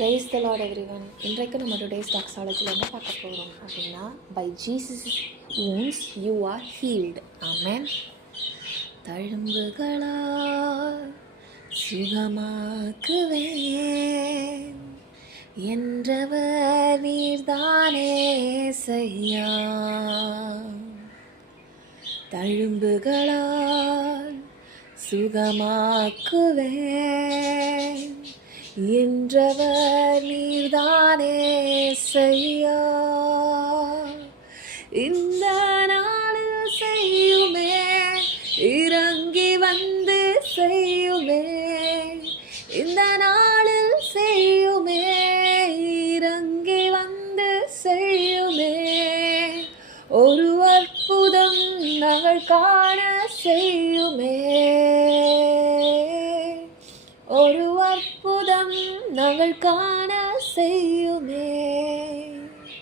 Praise the Lord everyone. இன்றைக்கு நம்ம today's டாக்ஸாலஜியில் என்ன பார்க்க போகிறோம் அப்படின்னா, by Jesus wounds you are healed. ஆமென். தழும்புகளால் சுகமாக்குவேன் என்றவர் நீர்தானே செய்யா. தழும்புகளால் சுகமாக்குவேன் என்றவர் நீர்தானே செய்யா. இந்த நாளில் செய்யுமே, இறங்கி வந்து செய்யுமே. இந்த நாளில் செய்யுமே, இறங்கி வந்து செய்யுமே. ஒரு அற்புதம் நாங்கள் காண செய்யுமே. ஒரு அற்புதம் நாங்கள் காண செய்யுமே.